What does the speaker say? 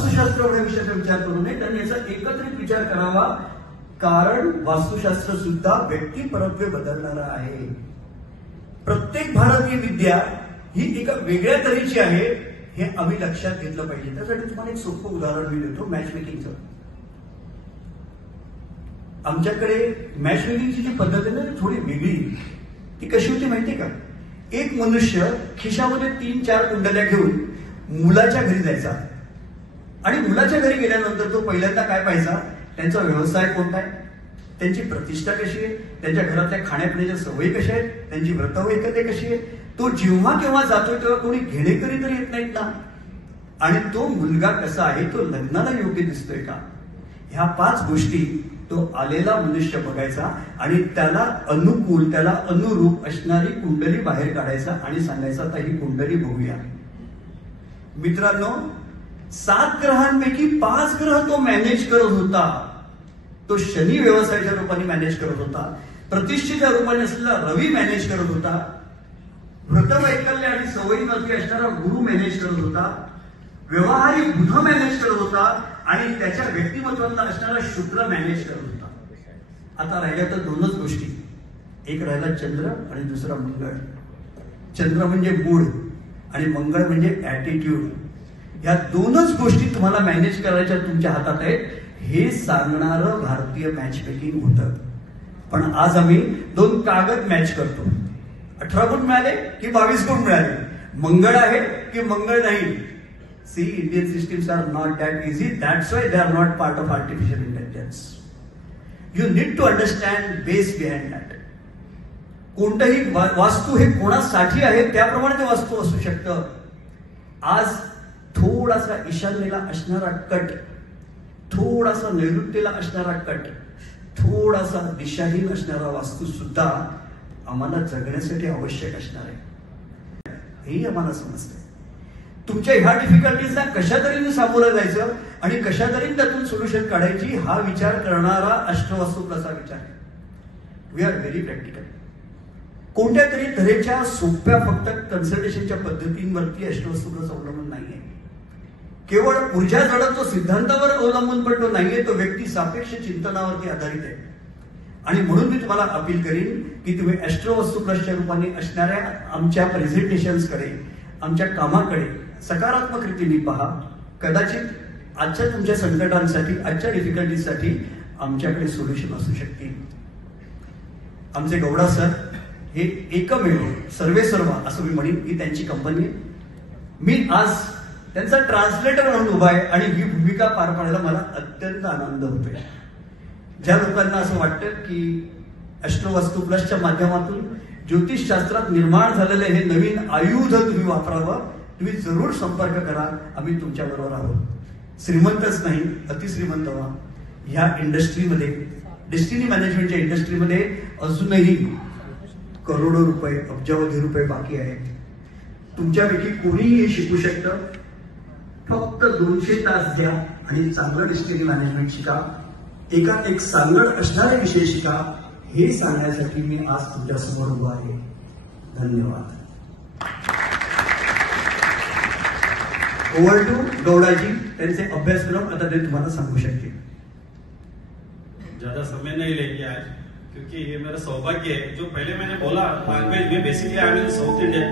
वास्तुशास्त्र एवढ्या विषयाचा विचार करू नये, त्यांनी याचा एकत्रित विचार करावा, कारण वास्तुशास्त्र सुद्धा व्यक्तिपरत्वे बदलणारा आहे. प्रत्येक भारतीय विद्या ही एका वेगळ्या तऱ्हेची आहे हे आम्ही लक्षात घेतलं पाहिजे. त्यासाठी तुम्हाला एक सोपं उदाहरण मी देतो, मॅच मेकिंगचं. आमच्याकडे मॅच मेकिंगची जी पद्धत आहे ना थोडी वेगळी. ती कशी होती माहितीये का? एक मनुष्य खिशामध्ये 3-4 कुंडल्या घेऊन मुलाच्या घरी जायचा आणि मुलाच्या घरी गेल्यानंतर तो पहिल्यांदा काय पाहायचा, त्यांचा व्यवसाय कोणता आहे, त्यांची प्रतिष्ठा कशी आहे, त्यांच्या घरातल्या खाण्यापिण्याच्या सवयी कशा आहेत, त्यांची व्रतवैकल्ये कशी आहे. तो जेव्हा केव्हा जातोय तेव्हा कोणी घेणेकरी तरी येत नाहीत ना. आणि तो मुलगा कसा आहे, तो लग्नाला योग्य दिसतोय का, ह्या 5 गोष्टी तो आलेला मनुष्य बघायचा आणि त्याला अनुकूल, त्याला अनुरूप असणारी कुंडली बाहेर काढायचा आणि सांगायचा आता ही कुंडली बघूया. मित्रांनो, 7 ग्रहांपैकी 5 ग्रह तो मॅनेज करत होता. तो शनी व्यवसायाच्या रूपाने मॅनेज करत होता, प्रतिष्ठेच्या रूपाने असलेला रवी मॅनेज करत होता, व्रतवैकल्य आणि सवयीमध्ये असणारा गुरु मॅनेज करत होता, व्यवहारिक बुध मॅनेज करत होता आणि त्याच्या व्यक्तिमत्वाला असणारा शुक्र मॅनेज करत होता. आता राहिल्या तर 2च गोष्टी, एक राहिला चंद्र आणि दुसरा मंगळ. चंद्र म्हणजे मूड आणि मंगळ म्हणजे ऍटिट्यूड. या 2च गोष्टी तुम्हाला मॅनेज करायच्या तुमच्या हातात आहेत. हे सांगणारं भारतीय मॅच मेकिंग होतं. पण आज आम्ही 2 कागद मॅच करतो. 18 गुण मिळाले की 22 गुण मिळाले, मंगळ आहे की मंगळ नाही. See, Indian systems are not that easy. That's why they are not part of artificial intelligence. You need to understand base behind that. कोणतंही वास्तू हे कोणासाठी आहे त्याप्रमाणे ते वास्तू असू शकतं. आज थोडासा ईशान्येला असणारा कट, थोडासा नैऋत्येला असणारा कट, थोडासा दिशाहीन असणारा वास्तू सुद्धा आम्हाला जगण्यासाठी आवश्यक असणार आहे, हेही आम्हाला समजतंय. तुमच्या ह्या डिफिकल्टीजना कशा तऱ्हेने सामोरं जायचं आणि कशा तऱ्हेने त्यातून सोल्युशन काढायची हा विचार करणारा अष्टवास्तू प्लसचा विचार आहे. We are very practical. कोणत्या तरी तऱ्हेच्या सोप्या फक्त कन्सल्टेशनच्या पद्धतींवरती अष्टवास्तू प्लस अवलंबून नाहीये. केवळ ऊर्जा जडत्व सिद्धांतावर अवलंबून पण तो नाहीये, तो व्यक्ती सापेक्ष चिंतनावरती आधारित आहे. आणि म्हणून मी तुम्हाला अपील करीन की तुम्ही अष्टवास्तू प्लसच्या रूपाने असणाऱ्या आमच्या प्रेझेंटेशन्सकडे, आमच्या कामाकडे सकारात्मक रीतीने पहा. कदाचित आजच्या तुमच्या संकटांसाठी, आजच्या डिफिकल्टीसाठी आमच्याकडे सोल्युशन असू शकतील. आमचे गौडा सर हे एकमेव सर्वे सर्व असं मी म्हणेन की त्यांची कंपनी आहे. मी आज त्यांचा ट्रान्सलेटर म्हणून उभा आहे आणि ही भूमिका पार पाडायला मला अत्यंत आनंद होतोय. ज्या लोकांना असं वाटतं की अष्टवास्तू प्लसच्या माध्यमातून ज्योतिषशास्त्रात निर्माण झालेले हे नवीन आयुध तुम्ही वापरावं, तुम्ही जरूर संपर्क करा. आम्ही तुमच्या बरोबर आहोत. श्रीमंतच नाही, अतिश्रीमंत व्हा. ह्या इंडस्ट्रीमध्ये, डेस्टिनी मॅनेजमेंटच्या इंडस्ट्रीमध्ये अजूनही करोडो रुपये, अब्जावधी रुपये बाकी आहेत. तुमच्यापैकी कोणीही हे शिकू शकतं. फक्त 200 तास द्या आणि चांगलं डेस्टिनी मॅनेजमेंट शिका. एकात एक सांगड असणारे विषय शिका. हे सांगण्यासाठी मी आज तुमच्या समोर उभा आहे. धन्यवाद. ओव्हर टू गौडाजी, त्यांचे अभ्यासक्रम आता ते तुम्हाला सांगू शकतील. ज्यादा समय नहीं लेंगे आज, क्योंकि ये मेरा सौभाग्य है. जो पहले मैंने बोला लैंग्वेज में basically I am in south India.